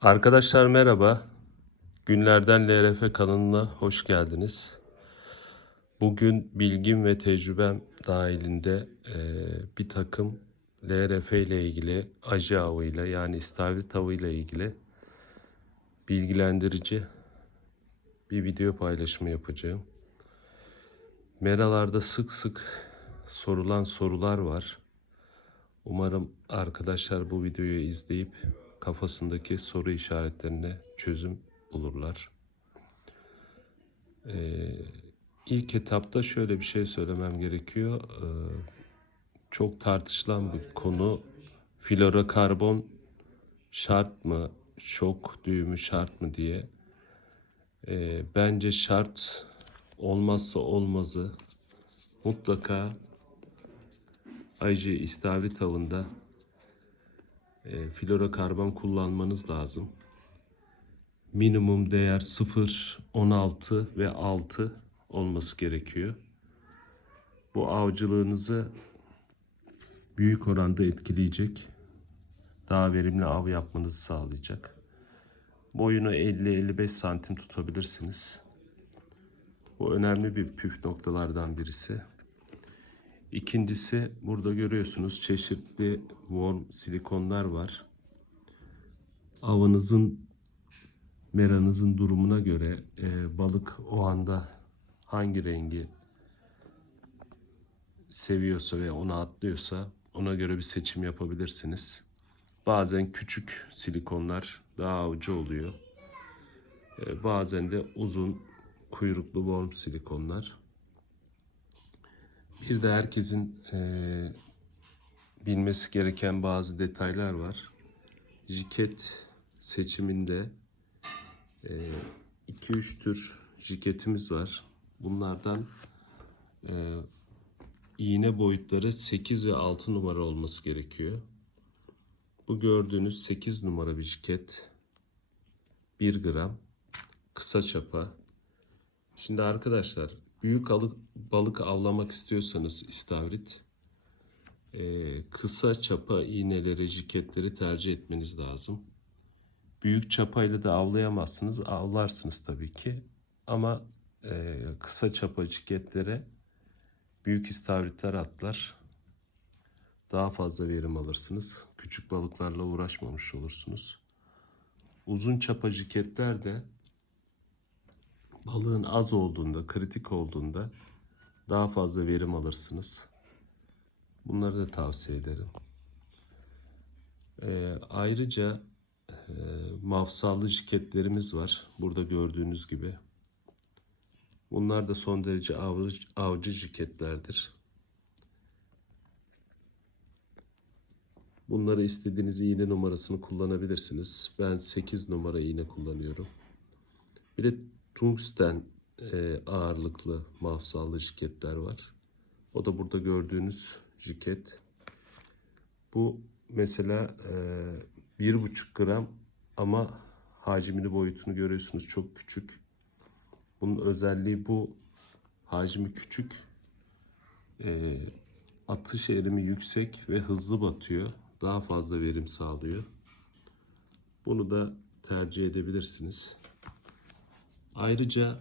Arkadaşlar merhaba. Günlerden LRF kanalına hoş geldiniz. Bugün bilgim ve tecrübem dahilinde eee, bir takım LRF ile ilgili acı avıyla yani istavrit avıyla ilgili bilgilendirici bir video paylaşımı yapacağım. Meralarda sık sık sorulan sorular var. Umarım arkadaşlar bu videoyu izleyip kafasındaki soru işaretlerine çözüm bulurlar. Ee, ilk etapta şöyle bir şey söylemem gerekiyor. Ee, çok tartışılan bir konu florokarbon şart mı, şok düğümü şart mı diye. Ee, bence şart olmazsa olmazı mutlaka Aycı istavrit avında e, florokarbon kullanmanız lazım. Minimum değer 0, 16 ve 6 olması gerekiyor. Bu avcılığınızı büyük oranda etkileyecek. Daha verimli av yapmanızı sağlayacak. Boyunu 50-55 santim tutabilirsiniz. Bu önemli bir püf noktalardan birisi. İkincisi burada görüyorsunuz çeşitli warm silikonlar var. Avınızın meranızın durumuna göre e, balık o anda hangi rengi seviyorsa ve ona atlıyorsa ona göre bir seçim yapabilirsiniz. Bazen küçük silikonlar daha avcı oluyor. E, bazen de uzun kuyruklu warm silikonlar. Bir de herkesin eee, bilmesi gereken bazı detaylar var. Jiket seçiminde 2-3 tür jiketimiz var. Bunlardan eee, iğne boyutları 8 ve 6 numara olması gerekiyor. Bu gördüğünüz 8 numara bir jiket 1 gram kısa çapa Şimdi arkadaşlar büyük alık, balık avlamak istiyorsanız istavrit e, kısa çapa iğneleri, jiketleri tercih etmeniz lazım. Büyük çapayla da avlayamazsınız. Avlarsınız tabii ki. Ama e, kısa çapa jiketlere büyük istavritler atlar. Daha fazla verim alırsınız. Küçük balıklarla uğraşmamış olursunuz. Uzun çapa jiketler de balığın az olduğunda, kritik olduğunda daha fazla verim alırsınız. Bunları da tavsiye ederim. Ee, ayrıca e, mafsallı jiketlerimiz var. Burada gördüğünüz gibi. Bunlar da son derece avcı, avcı jiketlerdir. Bunları istediğiniz iğne numarasını kullanabilirsiniz. Ben 8 numara iğne kullanıyorum. Bir de tungsten e, ağırlıklı mafsallı jiketler var. O da burada gördüğünüz jiket. Bu mesela e, bir buçuk gram ama hacmini boyutunu görüyorsunuz çok küçük. Bunun özelliği bu hacmi küçük, e, atış erimi yüksek ve hızlı batıyor. Daha fazla verim sağlıyor. Bunu da tercih edebilirsiniz. Ayrıca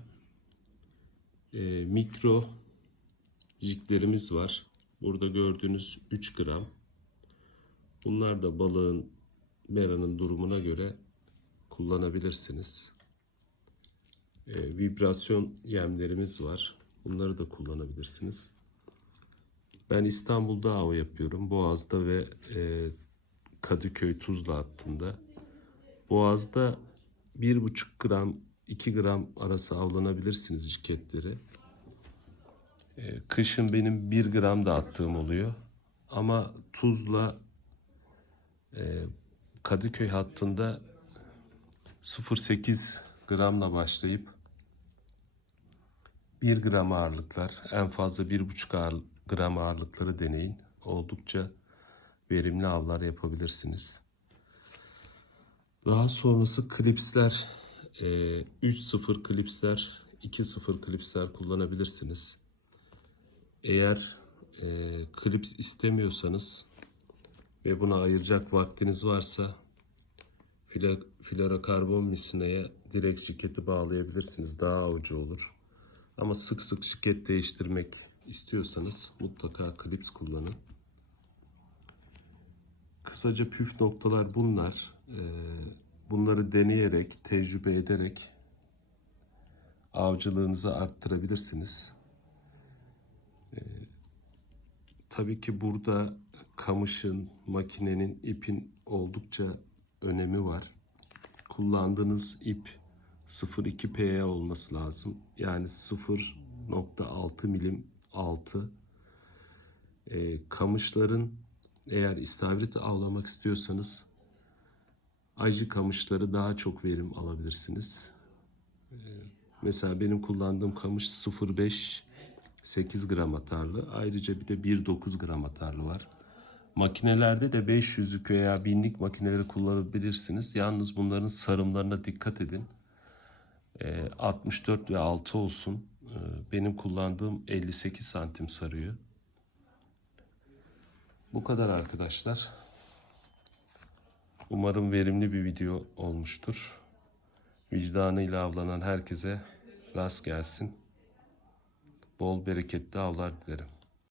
e, mikro jiklerimiz var. Burada gördüğünüz 3 gram. Bunlar da balığın meranın durumuna göre kullanabilirsiniz. E, vibrasyon yemlerimiz var. Bunları da kullanabilirsiniz. Ben İstanbul'da av yapıyorum. Boğaz'da ve e, Kadıköy Tuzla hattında. Boğaz'da 1,5 gram 2 gram arası avlanabilirsiniz jiketleri. Ee, kışın benim 1 gram da attığım oluyor. Ama Tuzla e, Kadıköy hattında 0.8 gramla başlayıp 1 gram ağırlıklar en fazla 1.5 ağır, gram ağırlıkları deneyin. Oldukça verimli avlar yapabilirsiniz. Daha sonrası klipsler e, 3.0 klipsler 2.0 klipsler kullanabilirsiniz. Eğer e, klips istemiyorsanız ve buna ayıracak vaktiniz varsa fluorokarbon misineye direkt jiketi bağlayabilirsiniz. Daha avucu olur. Ama sık sık jiket değiştirmek istiyorsanız mutlaka klips kullanın. Kısaca püf noktalar bunlar. Ee, bunları deneyerek, tecrübe ederek avcılığınızı arttırabilirsiniz. Ee, tabii ki burada kamışın, makinenin, ipin oldukça önemi var. Kullandığınız ip 0.2 PE olması lazım. Yani 0.6 milim altı. Ee, kamışların eğer istavrit avlamak istiyorsanız acı kamışları daha çok verim alabilirsiniz. Ee, mesela benim kullandığım kamış 0.5 8 gram atarlı. Ayrıca bir de 1.9 gram atarlı var. Makinelerde de 500'lük veya 1000'lik makineleri kullanabilirsiniz. Yalnız bunların sarımlarına dikkat edin. Ee, 64 ve 6 olsun. Ee, benim kullandığım 58 santim sarıyor. Bu kadar arkadaşlar. Umarım verimli bir video olmuştur. Vicdanıyla avlanan herkese rast gelsin. Bol bereketli avlar dilerim.